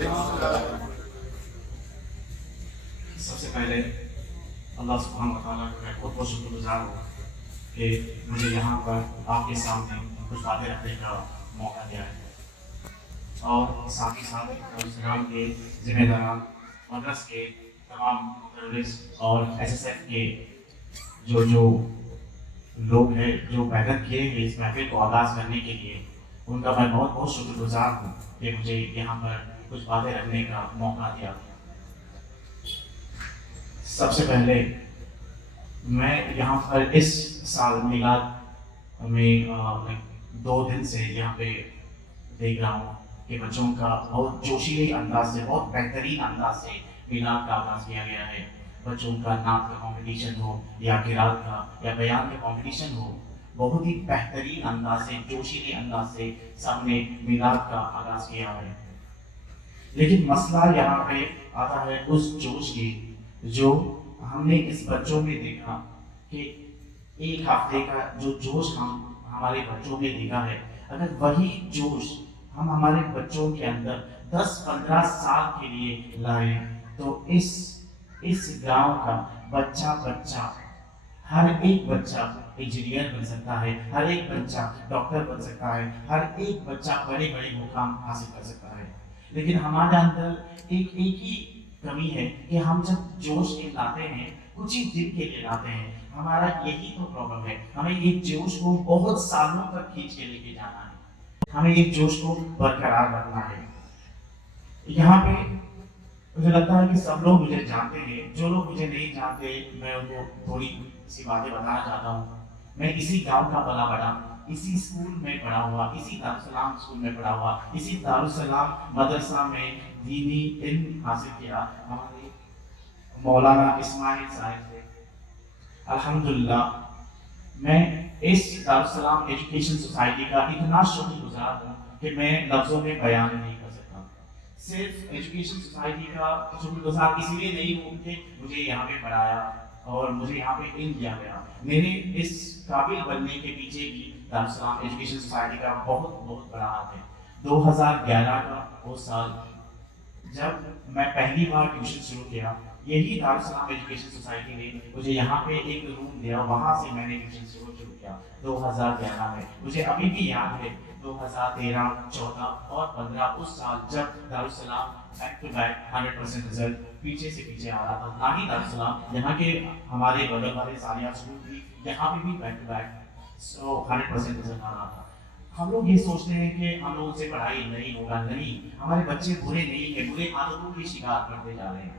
سب سے پہلے اللہ سبحانہ و تعالیٰ کا میں بہت بہت شکر گزار ہوں کہ مجھے یہاں پر آپ کے سامنے کچھ باتیں رکھنے کا موقع دیا ہے، اور ساتھ ہی ساتھ اسلام کے ذمہ داران، مدرس کے تمام ٹرسٹ اور SSF کے جو لوگ ہیں جو محنت کیے ہیں اس محفل کو آغاز کرنے کے لیے، ان کا میں بہت بہت شکر گزار ہوں کہ مجھے یہاں پر کچھ باتیں رکھنے کا موقع دیا۔ سب سے پہلے میں یہاں پر اس سال میلاد میں 2 دن سے یہاں پہ دیکھ رہا ہوں کہ بچوں کا بہت جوشیلے انداز سے، بہت بہترین انداز سے میلاد کا آغاز کیا گیا ہے۔ بچوں کا نعت کا کمپٹیشن ہو یا قرات کا یا بیان کا کمپٹیشن ہو، بہت ہی بہترین انداز سے، جوشیلے انداز سے سب نے میلاد کا آغاز کیا ہے۔ لیکن مسئلہ یہاں پہ آتا ہے اس جوش کی جو ہم نے اس بچوں میں دیکھا، کہ ایک ہفتے کا جو جوش ہمارے بچوں میں دیکھا ہے، اگر وہی جوش ہم ہمارے بچوں کے اندر 10-15 سال کے لیے لائیں تو اس گاؤں کا بچہ ہر ایک بچہ انجینئر بن سکتا ہے، ہر ایک بچہ ڈاکٹر بن سکتا ہے، ہر ایک بچہ بڑے بڑے مقام حاصل کر سکتا ہے۔ لیکن ہمارے اندر ایک ہی کمی ہے کہ ہم جب جوش کے لاتے ہیں کچھ ہی دن کے لیے لاتے ہیں۔ ہمارا یہی تو پرابلم ہے، ہمیں ایک جوش کو بہت سالوں تک کھینچ کے لے کے جانا ہے، ہمیں ایک جوش کو برقرار رکھنا ہے۔ یہاں پہ مجھے لگتا ہے کہ سب لوگ مجھے جانتے ہیں، جو لوگ مجھے نہیں جانتے میں ان کو تھوڑی سی باتیں بتانا چاہتا ہوں۔ میں اسی گاؤں کا پلا بڑا، اسی اسکول میں پڑھا ہوا، اسی دارالسلام اسکول میں پڑھا ہوا، اسی دارالسلام مدرسہ میں دینی علم حاصل کیا ہمارے مولانا اسماعیل صاحب سے۔ الحمدللہ میں اس دارالسلام ایجوکیشن سوسائٹی کا اتنا شکر گزار ہوں کہ میں لفظوں میں بیان نہیں کر سکتا۔ صرف ایجوکیشن سوسائٹی کا شکر گزار اس لیے نہیں ہوں کہ مجھے یہاں پہ پڑھایا اور مجھے یہاں پہ علم دیا گیا، میرے اس قابل بننے کے پیچھے بھی دارالسلام ایجوکیشن سوسائٹی کا بہت بہت بڑا ہاتھ ہے۔ 2011 کا وہ سال جب میں پہلی بار ٹیوشن شروع کیا، یہی دارالسلام ایجوکیشن سوسائٹی نے مجھے یہاں پہ ایک روم دیا، وہاں سے میں نے ٹیوشن شروع کیا 2011 میں۔ مجھے ابھی بھی یاد ہے 2013، 14 اور 15 اس سال جب دارالسلام بیک ٹو بیک 100% رزلٹ پیچھے سے پیچھے آ رہا تھا، نہ ہی دارالسلام یہاں کے ہمارے بغل والے سالیہ اسکول بھی یہاں پہ بھی بیک ٹو بیک 100% رزلٹ آ رہا تھا۔ ہم لوگ یہ سوچتے ہیں کہ ہم لوگوں سے پڑھائی نہیں ہوگا، نہیں، ہمارے بچے برے نہیں ہیں، برے عادتوں کی شکار کرتے جا رہے ہیں۔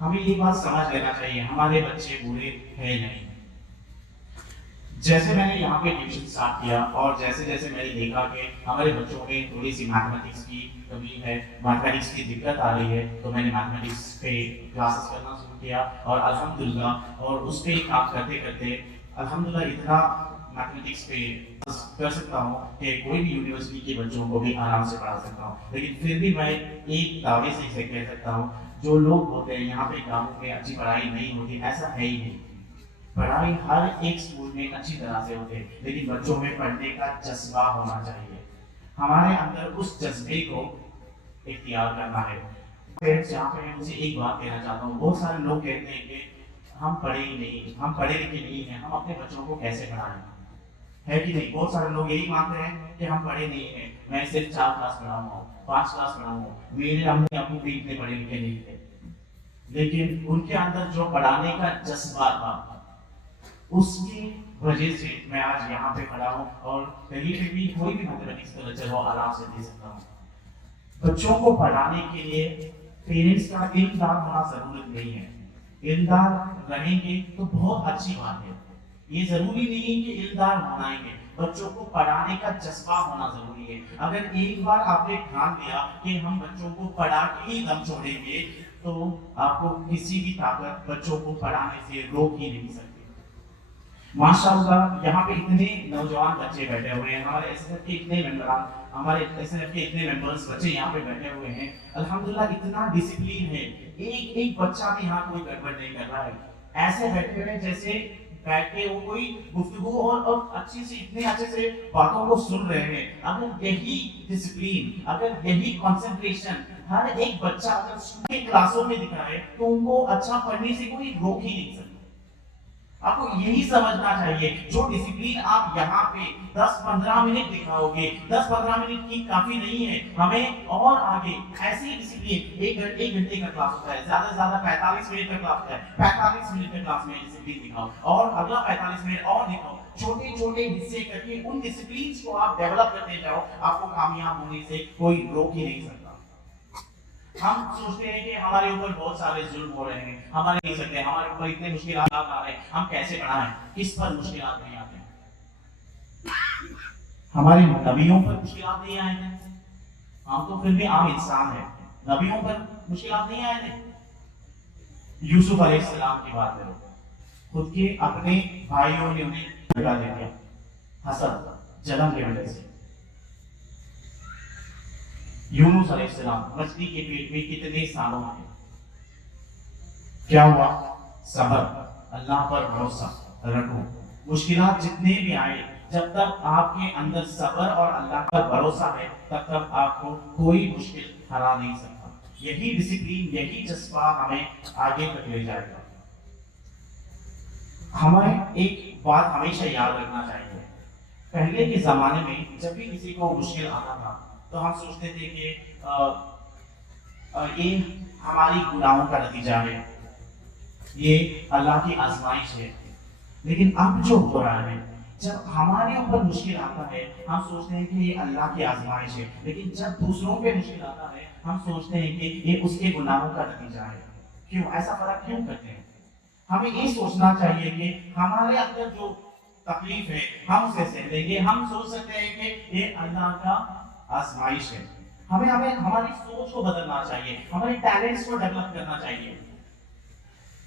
ہمیں یہ بات سمجھ لینا چاہیے، ہمارے بچے برے ہیں نہیں۔ جیسے میں نے یہاں پہ ٹیوشن اسٹارٹ کیا اور جیسے جیسے میں نے دیکھا کہ ہمارے بچوں میں تھوڑی سی میتھمیٹکس کی کمی ہے، میتھمیٹکس کی دقت آ رہی ہے، تو میں نے میتھمیٹکس پہ کلاسز کرنا شروع کیا اور الحمدللہ اور اس پہ کام کرتے کرتے الحمدللہ اتنا میتھمیٹکس پہ کر سکتا ہوں کہ کوئی بھی یونیورسٹی کے بچوں کو بھی آرام سے پڑھا سکتا ہوں۔ لیکن پھر بھی میں ایک دعوے سے اسے کہہ سکتا ہوں، جو لوگ ہوتے ہیں یہاں پہ گاؤں میں اچھی پڑھائی نہیں ہوتی، ایسا ہے ہی نہیں۔ پڑھائی ہر ایک اسکول میں اچھی طرح سے ہوتے ہیں، لیکن بچوں میں پڑھنے کا جذبہ ہونا چاہیے۔ ہمارے اندر اس جذبے کو اختیار کرنا ہے۔ جہاں پہ میں مجھے ایک بات کہنا چاہتا ہوں، بہت سارے لوگ کہتے ہیں کہ ہم پڑھے ہی نہیں، ہم پڑھے لکھے نہیں ہیں، ہم اپنے بچوں کو کیسے پڑھائیں؟ ہے کہ نہیں؟ بہت سارے لوگ یہی مانتے ہیں کہ ہم پڑھے نہیں ہیں، میں صرف 4 کلاس پڑھا ہوا ہوں، 5 کلاس پڑھا ہوا ہوں، میرے امی ابو بھی اتنے پڑھے لکھے نہیں تھے۔ لیکن ان کے اندر جو پڑھانے کا جذبہ تھا، اس کی وجہ سے میں آج یہاں پہ کھڑا ہوں اور کہیں پہ بھی کوئی بھی میتھمیٹکس کا لیکچر ہو آرام سے دے سکتا ہوں۔ بچوں کو پڑھانے کے لیے پیرنٹس کا علمدار ہونا ضرورت نہیں ہے، علمدار رہیں گے تو بہت اچھی بات ہے۔ یہ ضروری نہیں کہ علمدار ہونا ہی ہے، بچوں کو پڑھانے کا جذبہ ہونا ضروری ہے۔ اگر ایک بار آپ نے ٹھان لیا کہ ہم بچوں کو پڑھا کے ہی دم چھوڑیں گے تو آپ کو کسی بھی طاقت بچوں کو پڑھانے سے روک ہی نہیں سکتی۔ ماشاءاللہ یہاں پہ اتنے نوجوان بچے بیٹھے ہوئے ہیں، ہمارے SSF کے اتنے ممبران، ہمارے SSF کے اتنے ممبرز بچے یہاں پہ بیٹھے ہوئے ہیں، الحمدللہ اتنا ڈسپلین ہے، ایک بچہ بھی یہاں کوئی گڑبڑ نہیں کر رہا ہے۔ ایسے بیٹھے ہوئے جیسے बैठ के वो कोई गुफ्तगू और अच्छी सी इतने अच्छे से बातों को सुन रहे हैं। अगर यही डिसिप्लिन, अगर यही कंसंट्रेशन हर एक बच्चा अगर स्कूल के क्लासों में दिखाए तो उनको अच्छा पढ़ने से कोई रोक ही नहीं सकता। आपको यही समझना चाहिए, जो डिसिप्लिन आप यहाँ पे 10-15 मिनट दिखाओगे, 10-15 मिनट की काफी नहीं है, हमें और आगे ऐसे ही डिसिप्लिन एक घंटे का क्लास होता है, ज्यादा से ज्यादा 45 मिनट का क्लास होता है, 45 मिनट का क्लास में डिसिप्लिन दिखाओ और अगला 45 मिनट और दिखाओ, छोटे छोटे हिस्से करके उन डिसिप्लिन को आप डेवलप करते जाओ, आपको कामयाब होने से कोई रोक ही नहीं सकता। हम सोचते हैं कि हमारे ऊपर बहुत सारे जुल्म हो रहे हैं, हमारे नहीं सकते, हमारे ऊपर इतने मुश्किलात आ रहे हैं, हम कैसे पढ़ाएं, किस पर मुश्किलात नहीं आते हैं? हमारे नबियों पर मुश्किलात नहीं आए थे, हम तो फिर भी आम इंसान हैं, नबियों पर मुश्किलात नहीं आए थे। यूसुफ अलैहिस्सलाम की बात करो, खुद के अपने भाइयों ने उन्हें लगा दे दिया, हसद, जलन की वजह से। यूनुस अलैहिस्सलाम मछली के पेट में कितने सालों में, क्या हुआ? सब्र, अल्लाह पर भरोसा रखो, मुश्किलात जितने भी आए, जब तक आपके अंदर सब्र और अल्लाह पर भरोसा है, तब तक आपको कोई मुश्किल हरा नहीं सकता। यही डिसिप्लिन, यही जज्बा हमें आगे तक ले जाएगा। हमें एक बात हमेशा याद रखना चाहिए, पहले के जमाने में जब भी किसी को मुश्किल आता था तो हम सोचते थे कि ये हमारी गुनाहों का नतीजा है, ये अल्लाह की आजमाइश है। लेकिन अब जो हो रहा है, जब हमारे ऊपर मुश्किल आता है हम सोचते हैं कि ये अल्लाह की आजमाइश है, लेकिन जब दूसरों पे मुश्किल आता है हम सोचते हैं कि ये उसके गुनाहों का नतीजा है। क्यों ऐसा फर्क क्यों करते हैं? हमें ये सोचना चाहिए कि हमारे अंदर जो तकलीफ है हम उसे सह लेंगे, हम सोच सकते हैं कि ये अल्लाह का आजमाइश है। हमें हमारी सोच को बदलना चाहिए, हमारे टैलेंट्स को डेवलप करना चाहिए।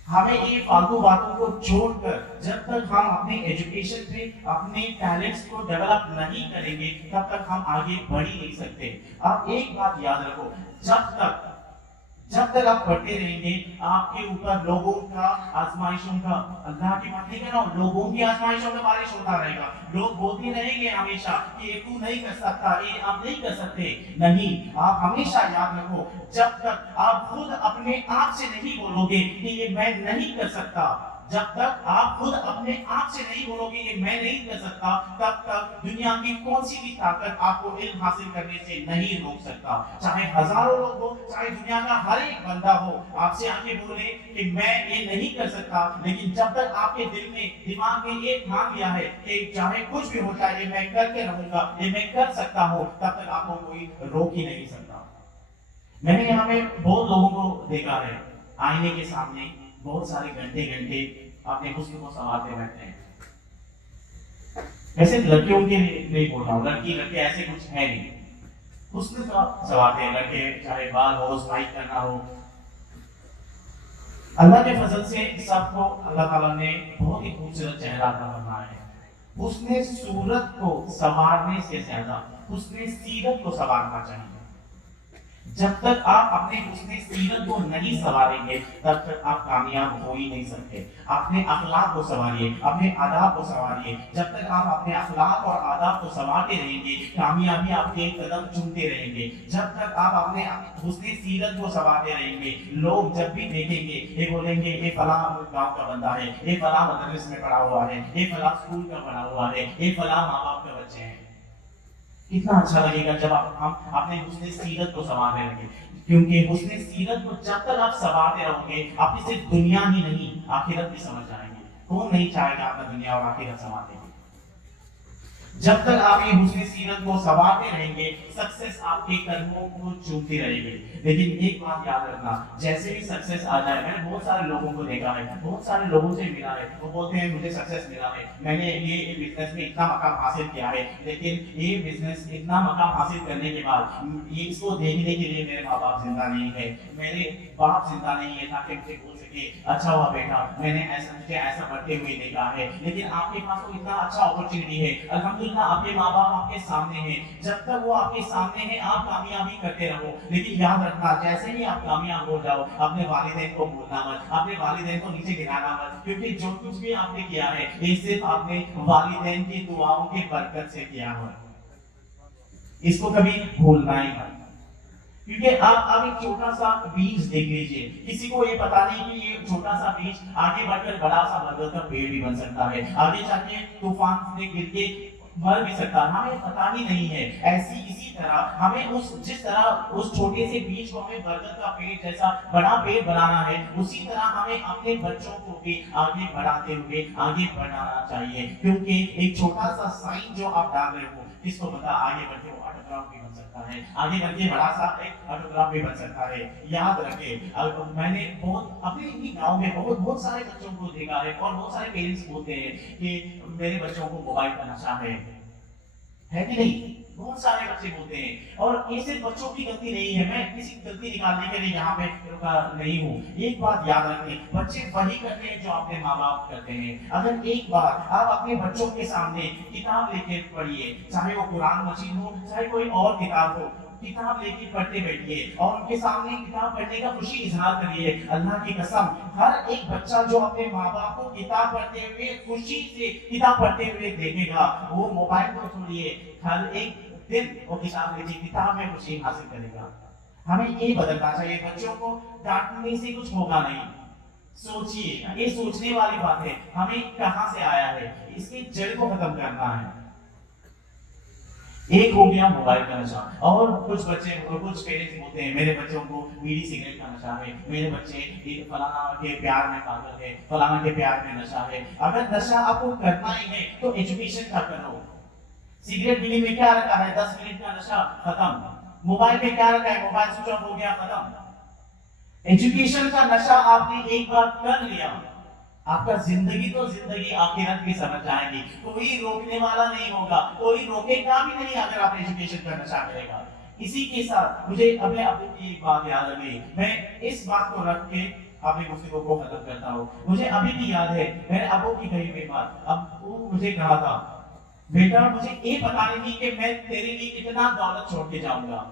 हमें ये फालतू बातों को छोड़कर जब तक हम अपने एजुकेशन पे अपने टैलेंट्स को डेवलप नहीं करेंगे तब तक हम आगे बढ़ ही नहीं सकते। आप एक बात याद रखो, जब तक आप पढ़ते रहेंगे आपके ऊपर लोगों का आजमाइशों का, अल्लाह की बात नहीं कर रहा हूं, लोगों की आजमाइशों का बारिश होता रहेगा। लोग बोलते रहेंगे हमेशा कि ये तू नहीं कर सकता, ये आप नहीं कर सकते। नहीं, आप हमेशा याद रखो, जब तक आप खुद अपने आप से नहीं बोलोगे कि ये मैं नहीं कर सकता, जब तक आप खुद अपने आप से नहीं बोलोगे ये मैं नहीं कर सकता, तब तक दुनिया की कौन सी भी ताकत आपको इल्म हासिल करने से नहीं रोक सकता। चाहे हजारों लोग हो, चाहे दुनिया का हर एक बंदा हो आपसे आके बोले कि मैं ये नहीं कर सकता, लेकिन जब तक आपके दिल में दिमाग में ये ठान लिया है कि चाहे कुछ भी हो जाए ये मैं करके रहूंगा, ये मैं कर सकता हूँ, तब तक आपको कोई रोक ही नहीं सकता। मैंने यहाँ पे बहुत लोगों को देखा है आईने के सामने बहुत सारे घंटे घंटे अपने हुस्न को संवारते रहते हैं। ऐसे लड़कियों के लिए नहीं बोल रहा हूँ, लड़के ऐसे कुछ है नहीं, हुस्न का संवारते हैं लड़के, चाहे बाल हो, स्माइल करना हो। अल्लाह के फजल से सबको अल्लाह ताला ने बहुत ही खूबसूरत चेहरा अता फरमाया है। हुस्न सूरत को संवारने से ज्यादा हुस्न सीरत को संवारना चाहिए। जब तक आप अपने हुस्न सीरत को नहीं संवारेंगे तब तक आप कामयाब हो ही नहीं सकते। अपने अखलाक को संवारिए, अपने आदाब को संवारिए। जब तक आप अपने अखलाक और आदाब को संवारते रहेंगे कामयाबी आपके कदम चूमते रहेंगे। जब तक आप अपने हुस्न सीरत को संवारते रहेंगे, लोग जब भी देखेंगे ये बोलेंगे ये फलां गांव का बंदा है, ये फलां मदरसे में पढ़ा हुआ है, ये फलां स्कूल का पढ़ा हुआ है, ये फलां माँ बाप के बच्चे हैं। कितना अच्छा लगेगा जब हम अपने हुस्न सीरत को संवारने लगे, क्योंकि हुस्न सीरत को जब तक आप संवारते रहोगे आप सिर्फ दुनिया ही नहीं आखिरत भी समझ जाएंगे। कौन नहीं चाहेगा अपना दुनिया और आखिरत संवारने? जब तक आप ये हुस्न सीरत को संवारते रहेंगे सक्सेस आपके कदमों को चूमती रहेगी। लेकिन एक बात याद रखना, जैसे ही सक्सेस आ जाए, मैंने बहुत सारे लोगों को देखा है, बहुत सारे लोगों से मिला है, वो बोलते हैं मुझे सक्सेस मिला है, मैंने ये बिजनेस में इतना मकाम हासिल किया है, लेकिन ये बिजनेस इतना मकाम हासिल करने के बाद ये इसको देखने के लिए मेरे माँ बाप जिंदा नहीं है, मेरे बाप जिंदा नहीं है ताकि मुझे बोल सके अच्छा हुआ बेटा मैंने ऐसा बढ़ते हुए देखा है। लेकिन आपके पास तो इतना अच्छा अपॉर्चुनिटी है, अल्हम्दुलिल्लाह अल्हम्दुलिल्लाह आपके माँ बाप आपके सामने हैं, जब तक वो आपके सामने हैं आप कामयाबी करते रहो, लेकिन याद रखना जैसे ही आप कामयाब हो जाओ अपने वालिदैन को भूलना मत, अपने वालिदैन को नीचे गिराना मत, क्योंकि जो कुछ भी आपने किया है ये सिर्फ आपने वालिदैन की दुआओं के बरकत से किया है, इसको कभी भूलना ही मत। क्योंकि आप एक छोटा सा बीज देख लीजिए, किसी को ये पता नहीं कि ये छोटा सा बीज आगे बढ़कर बड़ा सा बरगद का पेड़ भी बन सकता है, आगे जाके तूफान से गिर के मर भी सकता है, हमें पता ही नहीं है। ऐसी इसी तरह हमें जिस तरह उस छोटे से बीज को हमें बरगद का पेड़ जैसा बड़ा पेड़ बनाना है, उसी तरह हमें अपने बच्चों को भी आगे बढ़ाते हुए आगे बढ़ाना चाहिए, क्योंकि एक छोटा सा साइन जो आप डाल रहे हो किसको पता आगे बढ़ के वो ऑटोग्राफ भी बन सकता है, आगे बढ़ के बड़ा सा एक ऑटोग्राफ भी बन सकता है। याद रखें, मैंने बहुत अपने ही गांव में बहुत सारे बच्चों को देखा है और बहुत सारे पेरेंट्स बोलते हैं कि मेरे बच्चों को मोबाइल का नशा है कि नहीं, बहुत सारे बच्चे बोलते हैं। और ये सिर्फ बच्चों की गलती नहीं है, मैं किसी गलती निकालने के लिए यहाँ पे रुका नहीं हूँ। एक बात याद रखें, बच्चे वही करते हैं जो अपने माँ बाप करते हैं। अगर एक बार आप अपने बच्चों के सामने किताब लेके पढ़िए, चाहे वो कुरान मजीद हो चाहे कोई और किताब हो, किताब लेके पढ़ते बैठिए और उनके सामने किताब पढ़ने का खुशी इजहार करिए। अल्लाह की कसम, हर एक बच्चा जो अपने माँ बाप को किताब पढ़ते हुए खुशी से किताब पढ़ते हुए देखेगा, वो मोबाइल को छोड़िए, हर एक दिन वो किताब लेके किताब में खुशी हासिल करेगा। हमें ये बदलना चाहिए, बच्चों को डांटने से कुछ होगा नहीं। सोचिए, ये सोचने वाली बात है, हमें कहाँ से आया है, इसकी जड़ को खत्म करना है। एक हो गया मोबाइल का नशा, और कुछ बच्चे कुछ पेरेंट्स बोलते हैं मेरे बच्चों को बीड़ी सिगरेट का नशा है, मेरे बच्चे फलाना के प्यार में पागल है, फलाना के प्यार में नशा है। अगर नशा आपको करना ही है तो एजुकेशन का करो। सिगरेट बीड़ी में क्या रखा है, 10 मिनट का नशा खत्म। मोबाइल में क्या रखा है, मोबाइल स्विच ऑफ हो गया खत्म। एजुकेशन का नशा आपने एक बार कर लिया, आपका जिंदगी तो जिंदगी आखिरत भी समझ जाएगी, कोई रोकने वाला नहीं होगा, कोई रोकेगा भी नहीं अगर आप एजुकेशन का नशा करेगा। इसी के साथ मुझे अपने अबू की एक बात याद आ गई, मैं इस बात को रख के अपनी गुफ्तगू को खत्म करता हूँ। मुझे अभी भी याद है मेरे अबू की कही हुई बात। अबू मुझे कहा था, बेटा मुझे ये पता नहीं कि मैं तेरे लिए कितना दौलत छोड़ के जाऊंगा,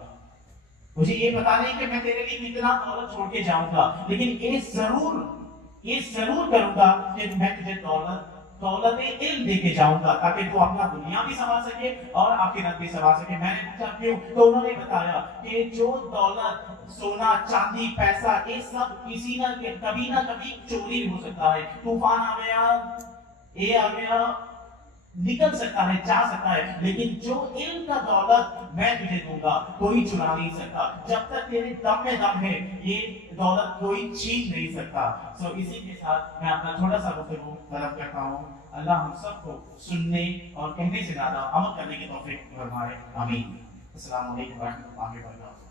मुझे ये पता नहीं कि मैं तेरे लिए कितना दौलत छोड़ के जाऊंगा, लेकिन ये जरूर करूंगा कि मैं तुझे दौलत इल्म देके जाऊंगा, ताकि तू अपना दुनिया भी संभाल सके और आखिरत भी संभाल सके। मैंने पूछा क्यों, तो उन्होंने बताया कि जो दौलत, सोना, चांदी, पैसा, ये सब कभी ना कभी चोरी हो सकता है, तूफान आ गया, ये आ गया, निकल सकता है, जा सकता है, लेकिन जो इल्म का दौलत मैं तुझे दूंगा कोई चुरा नहीं सकता। जब तक तेरे दम में दम है ये दौलत कोई छीन नहीं सकता। सो इसी के साथ मैं अपना थोड़ा सा गुफ्तगू तलब करता हूँ। अल्लाह हम सबको सुनने और कहने से ज्यादा अमल करने की तौफीक फरमाए, आमीन। अस्सलाम वालेकुम व रहमतुल्लाहि व बरकातहू।